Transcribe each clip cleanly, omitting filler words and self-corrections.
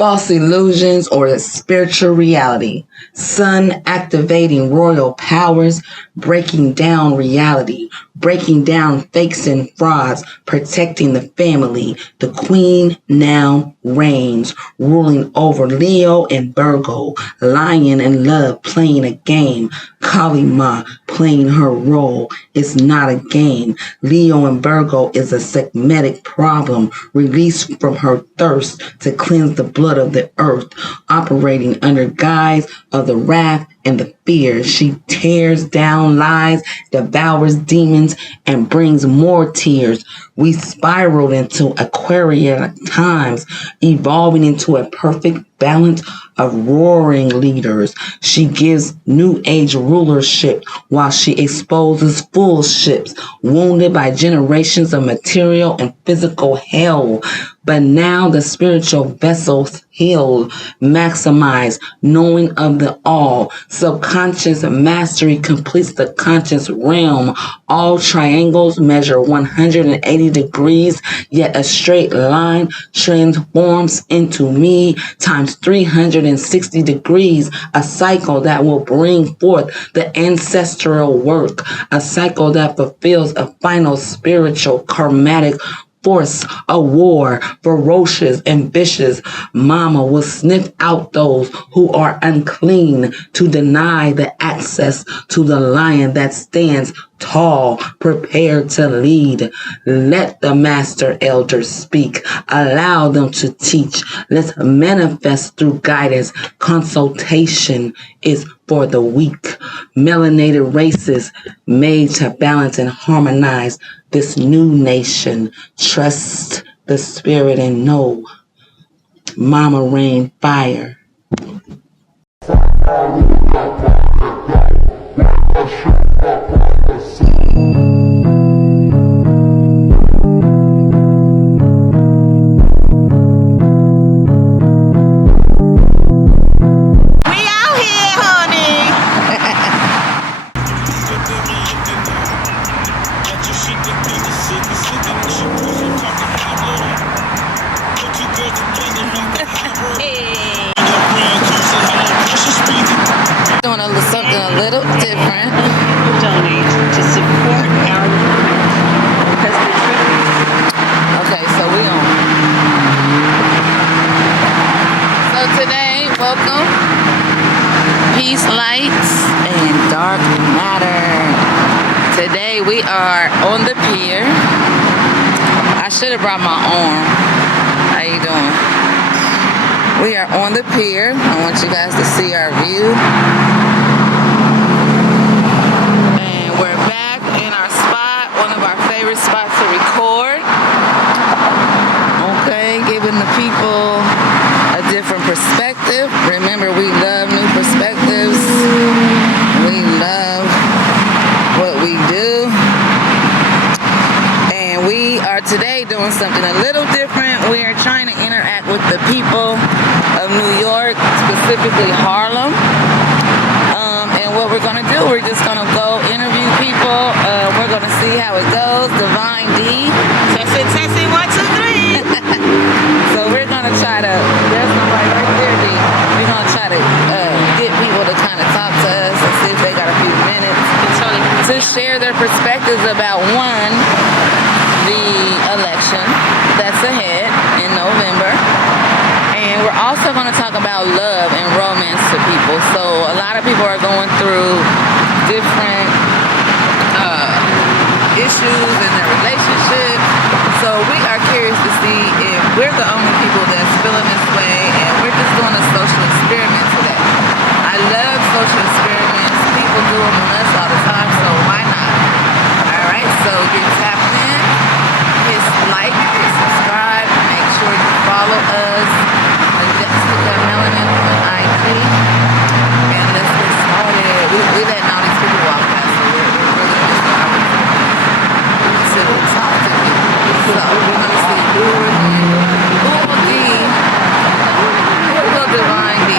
false illusions, or spiritual reality. Sun activating royal powers, breaking down reality, breaking down fakes and frauds, protecting the family. The queen now reigns, ruling over Leo and Virgo, Lion and Love playing a game, Kalima playing her role. It's not a game. Leo and Virgo is a segmatic problem, released from her thirst to cleanse the blood of the earth, operating under guise of the wrath and the fear. She tears down lies, devours demons, and brings more tears. We spiraled into Aquarian times, evolving into a perfect balance of roaring leaders. She gives new age rulership while she exposes fool ships, wounded by generations of material and physical hell. But now the spiritual vessels healed, maximize, knowing of the all. Subconscious mastery completes the conscious realm. All triangles measure 180 degrees, yet a straight line transforms into me times 360 degrees, a cycle that will bring forth the ancestral work, a cycle that fulfills a final spiritual karmatic force, a war, ferocious and vicious. Mama will sniff out those who are unclean to deny the access to the lion that stands tall, prepared to lead. Let the master elders speak. Allow them to teach. Let's manifest through guidance. Consultation is for the weak. Melanated races made to balance and harmonize this new nation. Trust the spirit and know Mama rain fire. Something a little different. Donate to support our movement because the truth. Okay, so we on. So today, welcome. Peace, lights, and dark matter. Today we are on the pier. I should have brought my arm. How you doing? We are on the pier. I want you guys to see our view. Spot to record. Okay, giving the people a different perspective. Remember, we love new perspectives. We love what we do. And we are today doing something a little different. We are trying to interact with the people of New York, specifically Harlem. And what we're going to do, we're just going to go interview people. We're going to see how it goes. Divine D. Tessie, 1, 2, 3. So we're going to try to, there's somebody right there, D. We're going to try to get people to kind of talk to us and see if they got a few minutes to share their perspectives about, one, the election that's ahead in November. And we're also going to talk about love and romance to people. So a lot of people are going through different issues in their relationships. So we are curious to see if we're the only people that's feeling this way, and we're just doing a social experiment today. I love social experiments. People do them on us all the time, so why not? All right, so get tapped in, hit like, hit subscribe, make sure you follow us. Majestica Melanin Divine D, and let's get started. We letting all these people walk past, so we're really just to talk to people. So we're gonna see who will Divine D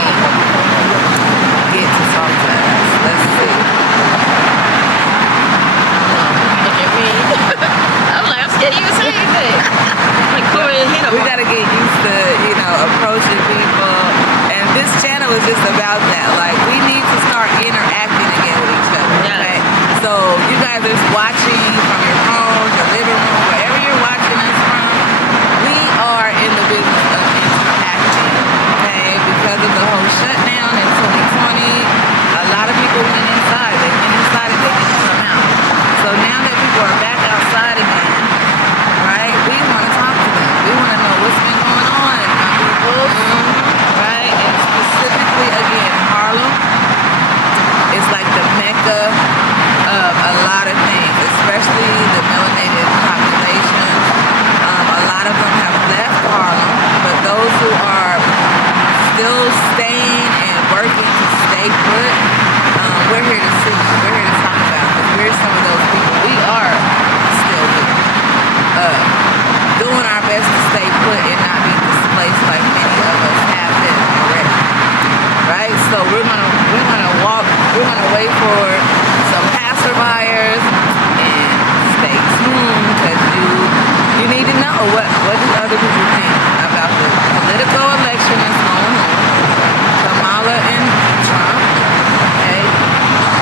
get to talk to us. Let's see. Look at me. I'm like, I'm scared to even say anything. Like, we gotta get used to, approaching people was just about that. Like, we need to start interacting again with each other. Okay? So you guys are watching from your phones, your living room, wherever you're watching us from. We are in the business of interacting. Okay? Because of the whole shutdown in 2020, a lot of people went inside. They went inside and they didn't come out. So now that people are back outside again, right? We want to talk to them. We want to know what's been going on, my people, right? And specifically, again, Harlem is like the mecca of a lot of things, especially the melanated population. A lot of them have left Harlem, but those who are still staying and working to stay put, we're here to see. We're here to talk about it. We're some of those people. We are still here. Doing our best to stay put and not be displaced like many of us have been already. Right? So we're gonna walk, we're gonna wait for some passerbyers and stay tuned, because you need to know what do other people think about the political election that's going on. Kamala and Trump. Okay?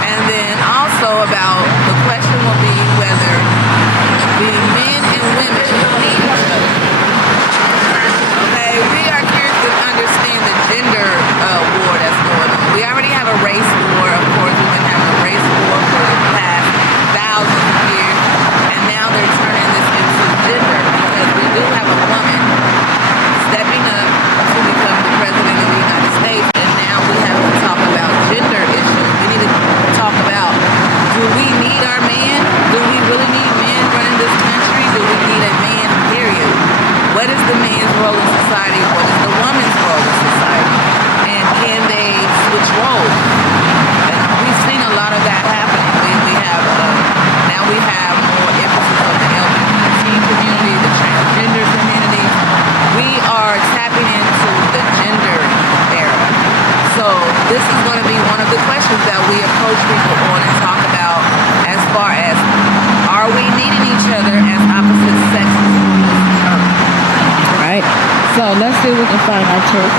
And then also about the question will be whether the men and women need each other. Okay, we are curious to understand the gender war that's going on. We already have a race war, of course. We've been having a race war for the past thousands of years, and now they're turning this into gender, because we do have a woman stepping up to become the president of the United States, and now we have to talk about gender issues. We need to talk about, do we need our man? Do we really need men running this country? Do we need a man, period? What is the man's role in society? What is the woman's role in society? And can they switch roles? And we've seen a lot of that happening. We have, now we have more emphasis on the LGBT community, the transgender community. We are tapping into the gender era. So this is going to be one of the questions that we approach people on and talk about, as far as, are we needing each other as opposite sexes? Right? So let's see if we can find our church.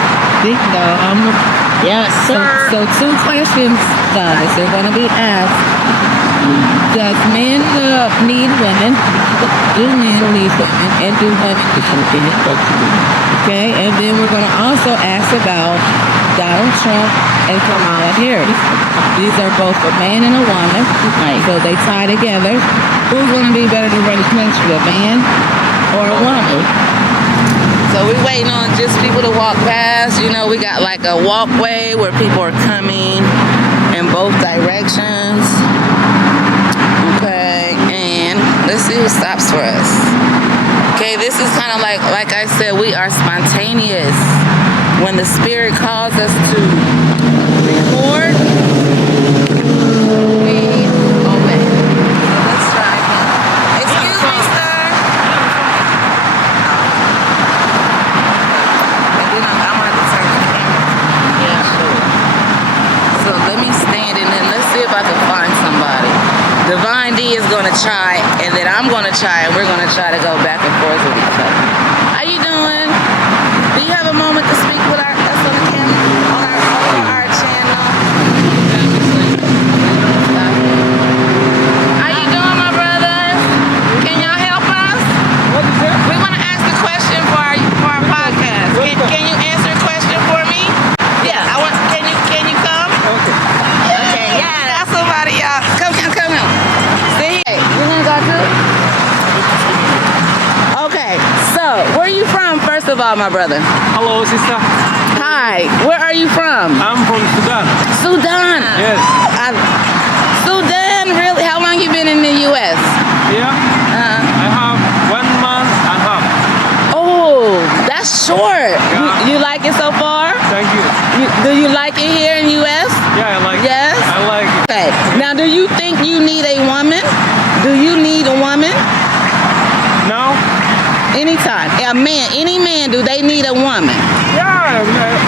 Yes, sir. So two questions, guys, are going to be asked. Does men need women? Do men need women? And do women need men? Okay, and then we're going to also ask about Donald Trump and Kamala Harris. These are both a man and a woman, so they tie together. Who's going to be better to run the country, a man or a woman? So we're waiting on just people to walk past. You know, we got like a walkway where people are coming in both directions. Okay, and let's see who stops for us. Okay, this is kind of like I said, we are spontaneous. When the spirit calls us to record, we obey. So let's try again. Excuse me, sir. And then I'm gonna have to turn the camera. Yeah, sure. So let me stand, and then let's see if I can find somebody. Divine D is gonna try, and then I'm gonna try, and we're gonna try to go back and forth with each other. How you doing? Do you have a moment to speak with us on the camera, on our channel? How you doing, my brother? Can y'all help us? What is it? We want to ask a question for our podcast. Can you answer a question for me? Yeah. Can you come? Okay. Okay. Yeah. Got somebody, y'all. Come. See here. You wanna go too? Okay. So, where are you from, first of all, my brother? Hello, sister. Hi. Where are you from? I'm from Sudan. Sudan. Yes. Sudan, really? How long you been in the U.S.? Yeah. I have 1 month and a half. Oh, that's short. Yeah. You like it so far? Thank you. Do you like it here in the U.S.? Yeah, I like Yes? it. I like it. Okay. Now, do you think you need a woman? Do you need a woman? Now? Anytime. A man, any man, do they need a woman? Yeah,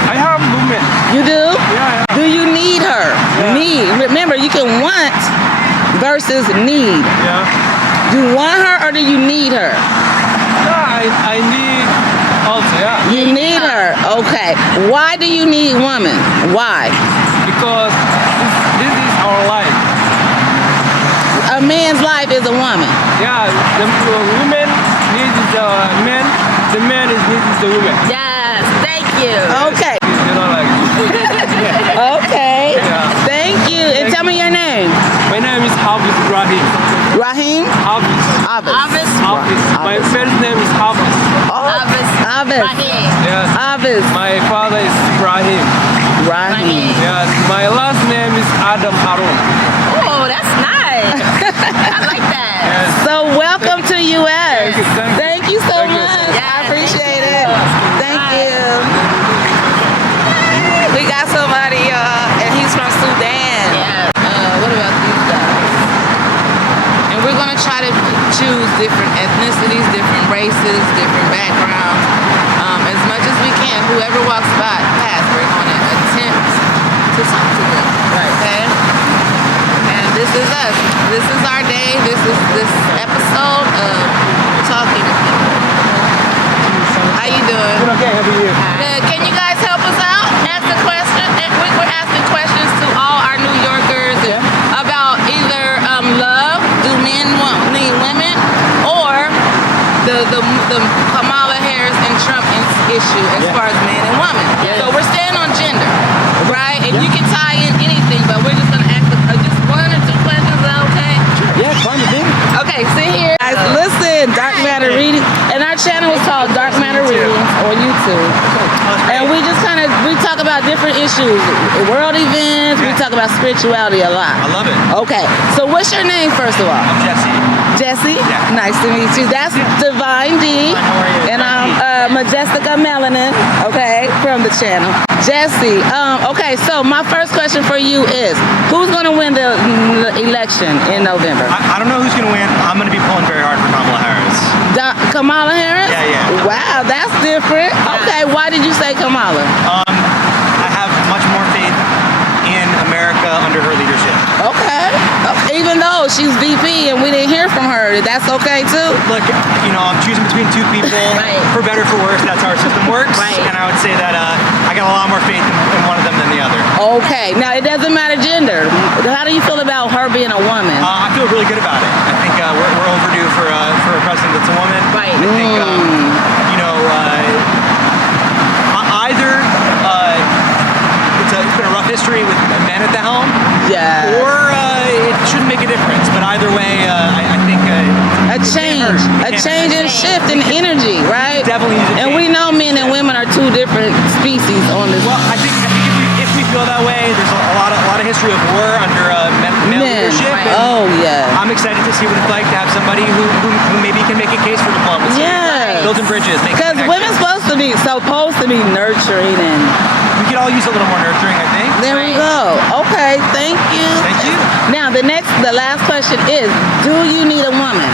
I have women. You do? Yeah. Do you need her? Yeah. Need. Remember, you can want versus need. Yeah. Do you want her or do you need her? Yeah, I need also, yeah. You need her. Okay. Why do you need women? Why? Because this is our life. A man's life is a woman. Yeah, the woman needs the man. The man is needs the woman. Yes, thank you. Okay. You know, like. Okay. Yeah. Thank you. And tell me your name. My name is Hafiz Ibrahim. Rahim? Hafiz. Avis. Hafiz. My first name is Hafiz. Avis. Yes. Avis. My father is Ibrahim. Rahim. Yes. My last name is Adam Harun. Oh, that's nice. I like that. Yes. So welcome to US. Thank you. Thank you so Thank you. much. Yes, I appreciate it. Thank Bye. you. We got somebody, and he's from Sudan. Yeah. What about these guys? And we're gonna try to choose different ethnicities, different races, different backgrounds, as much as we can. Whoever walks past, we're gonna attempt to talk to them. Right. Okay. And this is us. This is our day. This is this episode of talking to people. How you doing? Okay, how are you? Good. Can you guys help us out? Ask a question. We're asking questions to all our New Yorkers about either love, do men need women, or the Kamala Harris and Trump issue as far as man and woman. So we're staying on gender, right? And you can tie in anything, but we're just gonna ask just one or two questions. Is that okay? Yeah, fine with me. Okay, sit here. Guys, listen, Dark Matter Reading. And our channel is called Dark Matter Reading on YouTube. And we just we talk about different issues, world events, we talk about spirituality a lot. I love it. Okay, so what's your name first of all? I'm Jesse. Jesse? Yeah. Nice to meet you. That's Divine D. How are you? And I'm Majestica Melanin, okay, from the channel. Jesse, okay, so my first question for you is, who's going to win the election in November? I don't know who's going to win. I'm going to be pulling very hard for Kamala Harris. Kamala Harris? Yeah. Wow, that's different. Okay, why did you say Kamala? I have much more faith in America under her leadership. Okay. Even though she's VP and we didn't hear from her, that's okay too? Look, I'm choosing between two people. Right. For better, for worse, that's how our system works. Right. And I would say that I got a lot more faith in one of them than the other. Okay, now it doesn't matter gender. How do you feel about her being a woman? I feel really good about it. I think we're overdue for a president that's a woman. Right. I think, either it's been a rough history with men at the helm, Yeah. or it shouldn't make a difference. But either way, I think A change and shift in energy, right? Definitely needs a And we change. know men and women are two different species on this. Well, I think if we feel that way, there's a lot of history of war under male Men. leadership. And Oh yeah. I'm excited to see what it's like to have somebody who maybe can make a case for diplomacy. Yes. Building bridges, making Because connections. women's supposed to be nurturing, and We could all use a little more nurturing, I think. there we go. Okay, thank you. Thank you. Now the last question is: do you need a woman?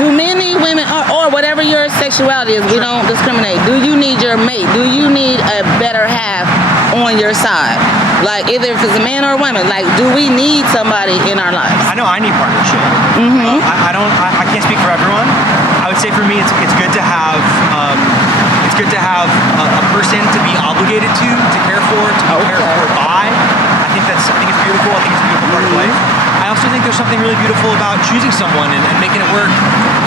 Do men need women, or whatever your sexuality is? We don't discriminate. Do you need your mate? Do you need a better half on your side? Like either if it's a man or a woman. Like, do we need somebody in our lives? I know I need partnership. I can't speak for everyone. I would say for me, it's good to have a person to be obligated to care for, to be cared for by. I think it's beautiful. I think it's a beautiful part of life. I also think there's something really beautiful about choosing someone and making it work,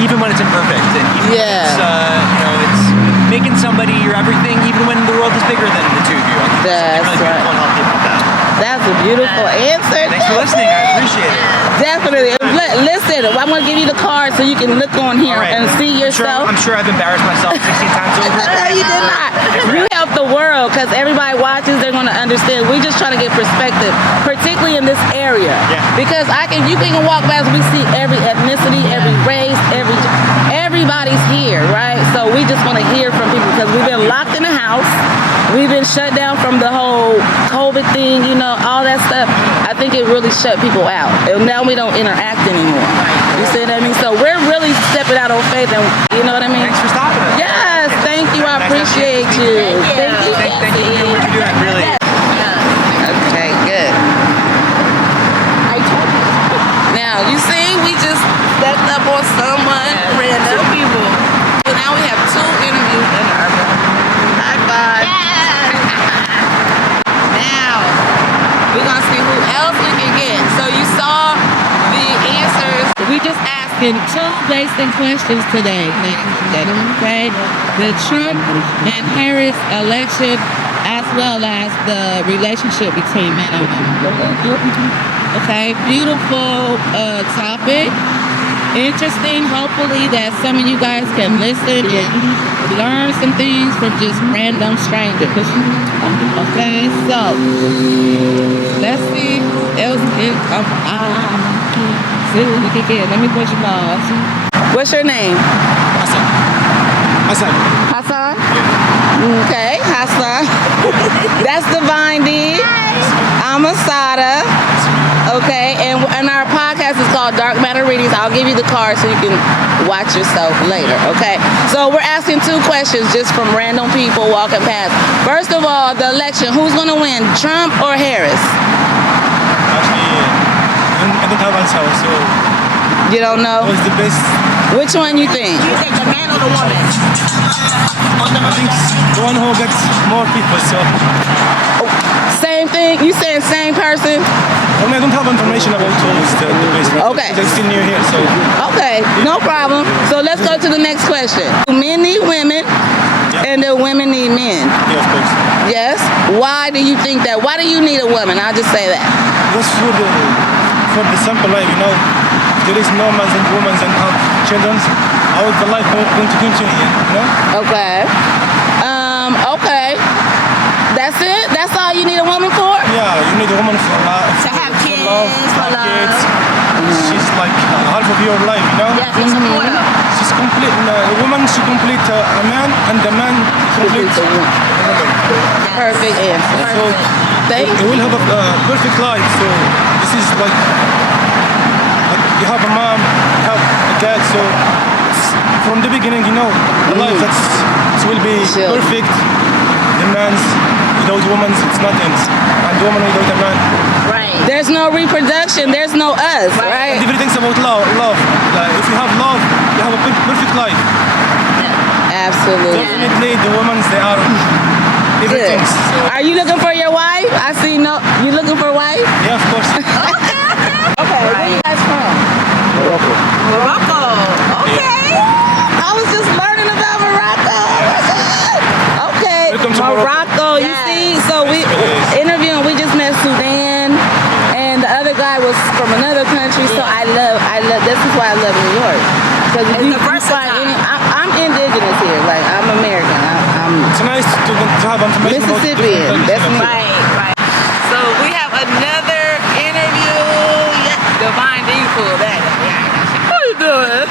even when it's imperfect, and even when it's making somebody your everything, even when the world is bigger than the two of you. I think there's something really beautiful and healthy about that. That's a beautiful answer. Thanks for listening. I appreciate it. Definitely. Listen, I'm going to give you the card so you can look on here All right. and see yourself. I'm sure I've embarrassed myself 16 times over. No, you did not. You help the world because everybody watches. They're going to understand. We just try to get perspective, particularly in this area. Yeah. Because you can walk past. We see every ethnicity, every race, everybody's here, right? So we just want to hear from people because we've been locked in the house. We've been shut down from the whole COVID thing, all that stuff. I think it really shut people out. And now we don't interact anymore. You see what I mean? So we're really stepping out on faith, and you know what I mean? Thanks for stopping us. Yes, thank you. I Nice to appreciate meet you. you. Thank you. Thank you for doing what you're doing. Really. Okay, good. Now, you see, we just stepped up on someone random. People. So now we have 2 interviews under our belt. High five. Yes. placing questions today, ladies and gentlemen, okay? The Trump and Harris election, as well as the relationship between men and women. Okay, beautiful topic. Interesting. Hopefully that some of you guys can listen and learn some things from just random strangers. Okay, so let's see who else can come on. Let me put you on. What's your name? Hassan. Hassan? Okay, Hassan. That's Divine D. I'm Asada. Okay, and our podcast is called Dark Matter Readings. I'll give you the card so you can watch yourself later, okay? So we're asking 2 questions just from random people walking past. First of all, the election, who's gonna win, Trump or Harris? Actually, I don't have answer, so You don't know? what's the best? Which one you think? You think the man or the woman? I think the one who gets more people, so Same thing? You saying same person? I mean, I don't have information about who's the best. Okay. I'm still new here, so Okay, no problem. So let's go to the next question. Do men need women and do women need men? yeah, of course. Yes? Why do you think that? Why do you need a woman? I'll just say that. Just for the simple life, you know, there is no men and women and have children. How is the life going to continue, you know? Okay. Okay. That's it? That's all you need a woman for? Yeah, you need a woman for To have kids, for love, for to have love. kids. She's like half of your life, you know? Yes, it's supportive. She's complete. A woman should complete a man, and the man completes a woman. Perfect answer. So Thank you will have a perfect life. So this is like you have a mom, you have a dad. So from the beginning, you know, the life it will be Sure. perfect. The man's without woman, it's nothing, and the woman without a man. Right. There's no reproduction. There's no us, right? And everything's about love. Love. Like if you have love, you have a perfect life. Absolutely. Definitely, the women they are Good. everything. So, Are you looking for your wife? I see no. You looking for a wife? yeah, of course. Okay. Where you guys from? Morocco. Okay. I was just learning about Morocco. Okay. Welcome to Morocco. You Yes. see, so we interviewing. We just met Sudan, and the other guy was from another country. So I love. This is why I love New York. Because It's versatile. I'm indigenous here. Like I'm American. I'm It's nice to have information Mississippian. about That's different me. countries, you know? Right. So we have another interview. Divine D for that. How you doing?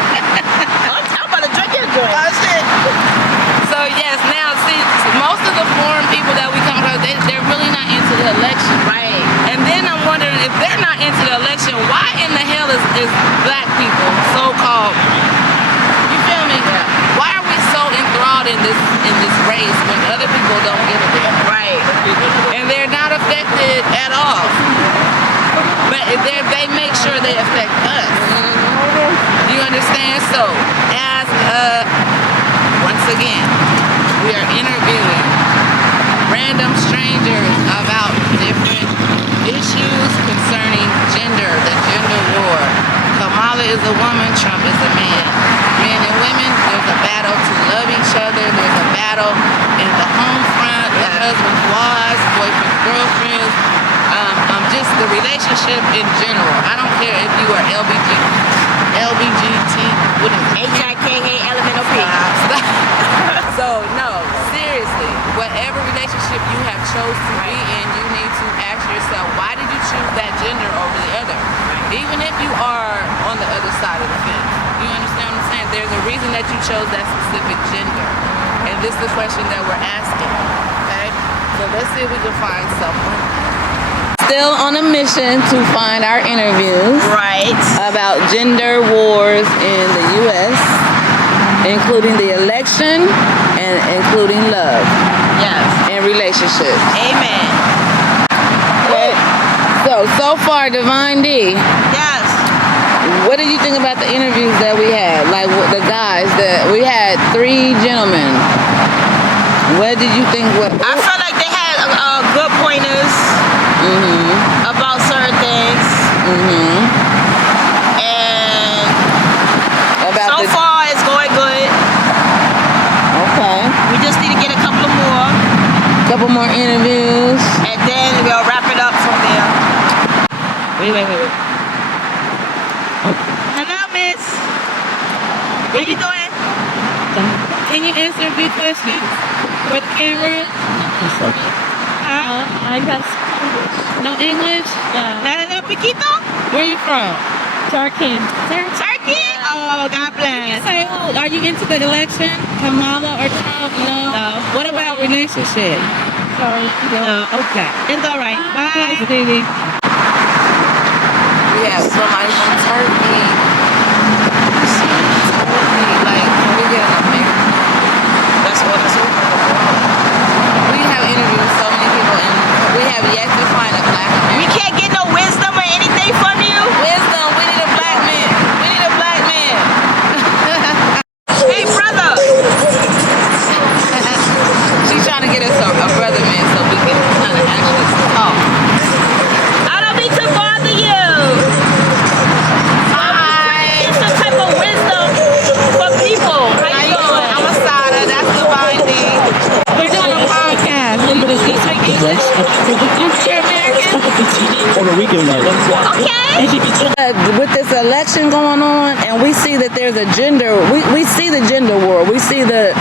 I'm about to drink your drink. Oh shit. So yes, now see, most of the foreign people that we come across, they're really not into the election. Right. And then I'm wondering if they're not into the election, why in the hell is black people so-called? You feel me? Why are we so enthralled in this race when other people don't give a damn? Right. And they're not affected at all. But they make sure they affect us. You understand? So, as once again, we are interviewing random strangers about different issues concerning gender, the gender war. Kamala is a woman, Trump is a man. Men and women, there's a battle to love each other. There's a battle in the home front, the husbands, wives, boyfriends, girlfriends. Just the relationship in general. I don't care if you are LBGT, what is it? HIKA-LMNOP. Stop. So no, seriously, whatever relationship you have chose to be in, you need to ask yourself, why did you choose that gender over the other? Even if you are on the other side of the fence. You understand what I'm saying? There's a reason that you chose that specific gender. And this is the question that we're asking. Okay? So let's see if we can find someone. Still on a mission to find our interviews Right. about gender wars in the U.S., including the election and including love Yes. and relationships. Amen. Okay. So far, Divine D, Yes. what did you think about the interviews that we had? Like the guys that we had 3 gentlemen. What did you think? I felt like they had good pointers about certain things. And more interviews. And then we'll wrap it up from there. Wait. Hello, miss. What you doing? Can you answer a few questions for the camera? I got no English. Nada, Piquito? Where you from? Turkey. Turkey? Oh, God bless. Say, are you into the election? Kamala or Trump? No. What about relationship? Sorry. No. Okay. It's all right. Bye. Baby. We have somebody from Turkey. Like, we get an American. That's what it's over. We have interviewed so many people, and we have yet to find a black We American. can't get no wisdom or anything from you? Wisdom, we need a black man. We need a black man. Hey, brother. She's trying to get us a brother man so we can kind of actually talk. I don't need to bother you. Hi. It's some type of wisdom for people. How you doing? I'm a Sada, that's Divine D. We're doing a podcast. You take English? You're American? Puerto Rican love. Okay. With this election going on, and we see that there's a gender, we see the gender war, we see the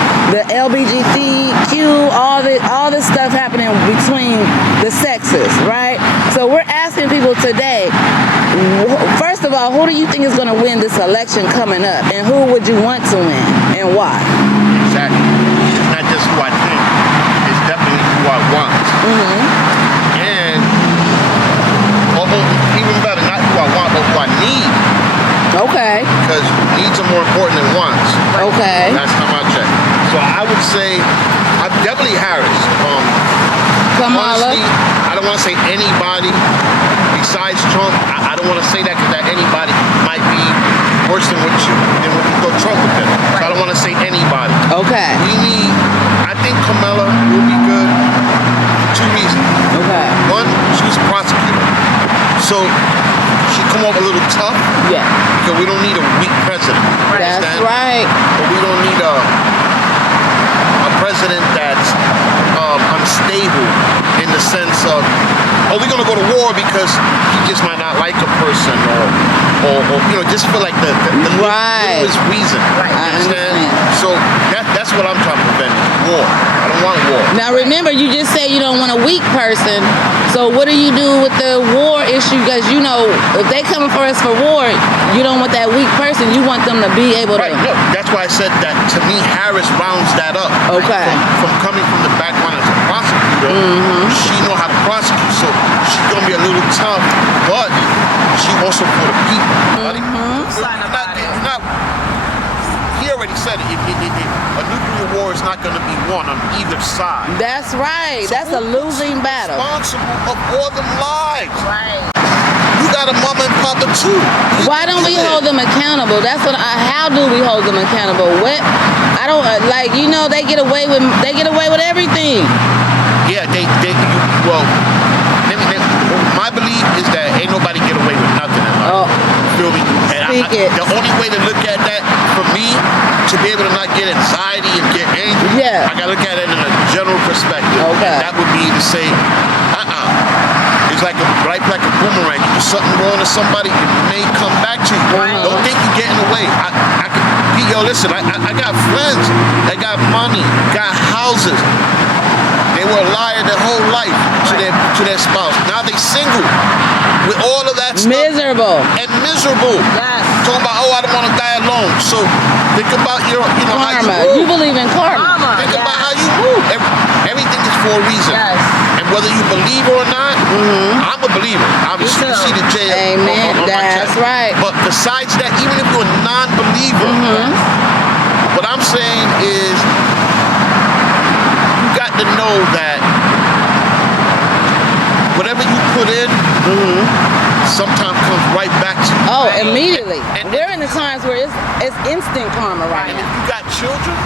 LGBTQ, all this stuff happening between the sexes, right? So we're asking people today, first of all, who do you think is going to win this election coming up, and who would you want to win, and why? Exactly. It's not just who I think, it's definitely who I want. And even better, not who I want, but who I need. Okay. Because needs are more important than wants. Okay. That's how I check. So I would say, I'm definitely Harris. Kamala. Honestly, I don't want to say anybody besides Trump. I don't want to say that because that anybody might be worse than what you thought Trump would do. So I don't want to say anybody. Okay. I think Kamala will be good for two reasons. Okay. One, she was a prosecutor. So she come off a little tough. Yeah. Because we don't need a weak president. That's Understand? right. But we don't need a president that's unstable in the sense of, we're going to go to war because he just might not like a person or just feel like the Right. littlest reason. Right. I understand. So that's what I'm trying to prevent, war. I don't want war. Now remember, you just said you don't want a weak person. So what do you do with the war issue? Because if they coming for us for war, you don't want that weak person. You want them to be able to. Right. No, that's why I said that. To me, Harris rounds that up. Okay. From coming from the background as a prosecutor, she know how to prosecute. So she's gonna be a little tough, but she also for the people. He already said it. A nuclear war is not going to be won on either side. That's right. So That's a losing battle. Responsible of all them lives. Right. You got a mama and papa too. Why don't we hold them accountable? That's what. How do we hold them accountable? What? I don't like. They get away with. They get away with everything. Yeah. My belief is that ain't nobody get away with nothing in life. Oh. Feel me? And Speak it. the only way to look at that for me to be able to not get anxiety and get angry, Yeah. I gotta look at it in a general perspective. Okay. And that would be to say, it's like a boomerang. You do something wrong to somebody, it may come back to you. Right. Don't think you're getting away. Listen, I got friends that got money, got houses. They were a liar their whole life to their spouse. Now they single with all of that stuff. Miserable. And miserable. Yes. Talking about, I don't want to die alone. So think about how Karma. you You move. believe in karma. Think about how you move. Everything is for a reason. Yes. And whether you believe or not, I'm a believer. Obviously, you see the J. Amen. on my That's chest. right. But besides that, even if you're a non-believer, what I'm saying is you got to know that whatever you put in, sometimes comes right back to you. Oh, immediately. And We're in the times where it's instant karma right And now. if you got children,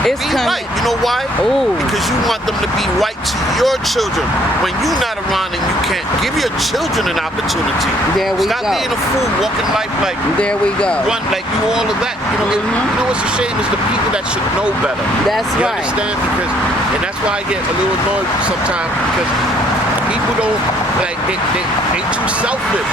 It's be coming. right. You know why? Ooh. Because you want them to be right to your children. When you're not around and you can't, give your children an opportunity. There we Stop go. being a fool, walking life like There we go. run like you all of that. You know, you know what's a shame is the people that should know better. That's you right. understand? Because, and that's why I get a little annoyed sometimes because people don't like they too selfish.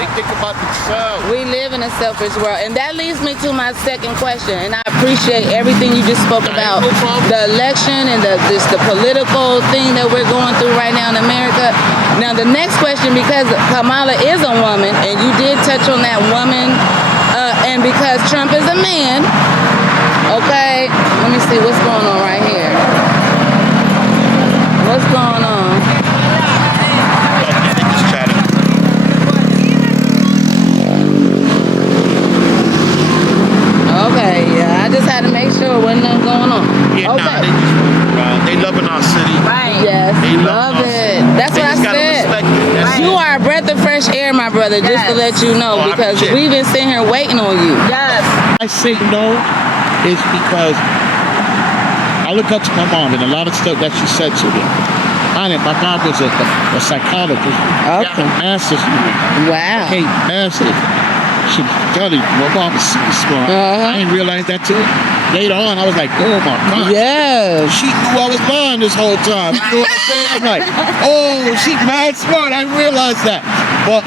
They think about themselves. We live in a selfish world, and that leads me to my second question. And I appreciate everything you just spoke about, the election and just the political thing that we're going through right now in America. Now, the next question, because Kamala is a woman, and you did touch on that woman, and because Trump is a man, okay, let me see what's going on right here. What's going on? Okay, yeah, I just had to make sure there wasn't nothing going on. Yeah, Okay. they loving our city. Right. Yes, They love our it. city. That's They what I just gotta said. respect it. That's You it. are a breath of fresh air, my brother, just to let you know, Oh, I because appreciate it. we've been sitting here waiting on you. Yes. I say no is because I look up to my mom and a lot of stuff that she said to me. My mom was a psychologist. Okay. Master's degree. Wow. Hey, master's. She studied. My mom was super smart. I didn't realize that till later on. I was like, oh my God. Yes. She knew I was lying this whole time. You know what I'm saying? I'm like, oh, she mad smart. I didn't realize that. But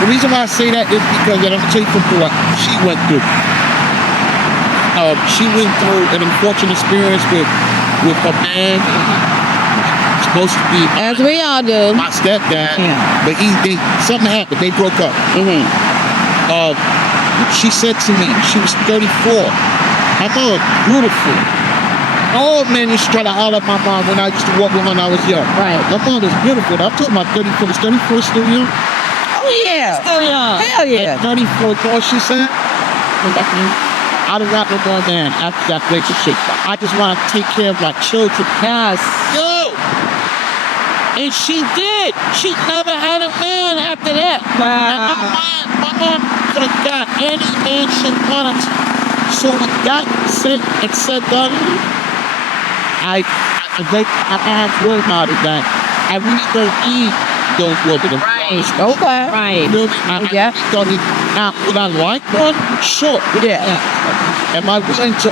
the reason why I say that is because, and I'm going to tell you from what she went through. She went through an unfortunate experience with a man supposed to be As we all do. my stepdad, but something happened. They broke up. She said to me, she was 34. My mom, beautiful. All men used to try to holler at my mom when I used to walk with her when I was young. Right. My mom was beautiful. I'm talking about 34. Is 34 still young? Oh, yeah. Still young. Hell yeah. At 34, you know what she said? I'd rather go man after that relationship. I just want to take care of my children. Yes. Yo! And she did. She never had a man after that. And my mom could have got any man she wanted. So with that said and said done, I think my mom's word about it that I really don't need those women. Right. Okay. Right. You know, I Yeah. really don't need. Now, would I like one? Sure. Yeah. Am I willing to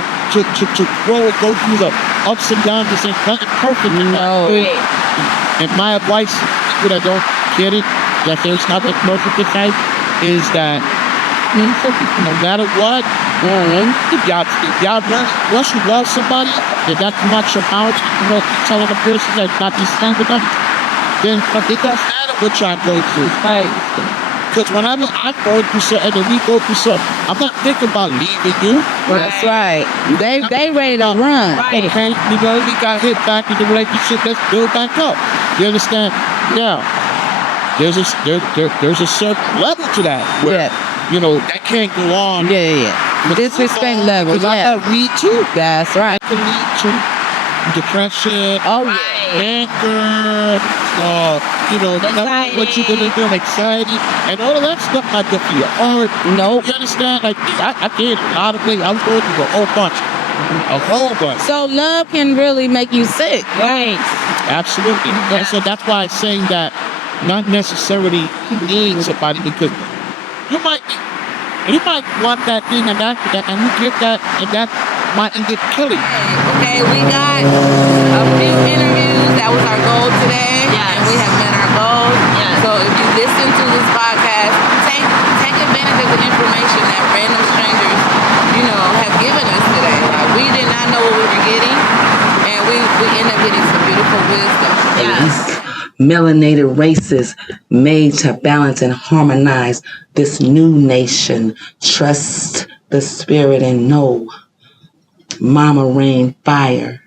grow and go through the ups and downs? This ain't nothing perfect. No. And my advice to people that don't get it, that there's nothing perfect in life, is that no matter what, if y'all once you love somebody, if that's much about telling a person that not be stand with them, then it doesn't matter what y'all go through. Right. Because whenever I go through something and we go through something, I'm not thinking about leaving you. That's right. They ready to run. Okay, you know, we got hit back in the relationship. Let's build back up. You understand? Yeah. There's a certain level to that. Where, you know, that can't go on. Yeah. Disrespect level. Because I have me too. That's right. That can lead to depression. Oh, yeah. Anger. You know, what you're gonna do, anxiety, and all of that stuff not good for your heart. Nope. You understand? Like I did a lot of things. I was going through a whole bunch. So love can really make you sick. Right. Absolutely. And so that's why I'm saying that not necessarily need somebody, because you might want that thing and that and you get that and that might end up killing. Okay, we got a few interviews. That was our goal today. Yes. And we have met our goal. Yes. So if you listen to this podcast, take advantage of the information that random strangers, have given us today. Like, we did not know what we were getting, and we ended up getting some beautiful wisdom. Yes. Melanated races made to balance and harmonize this new nation. Trust the spirit and know Mama rain fire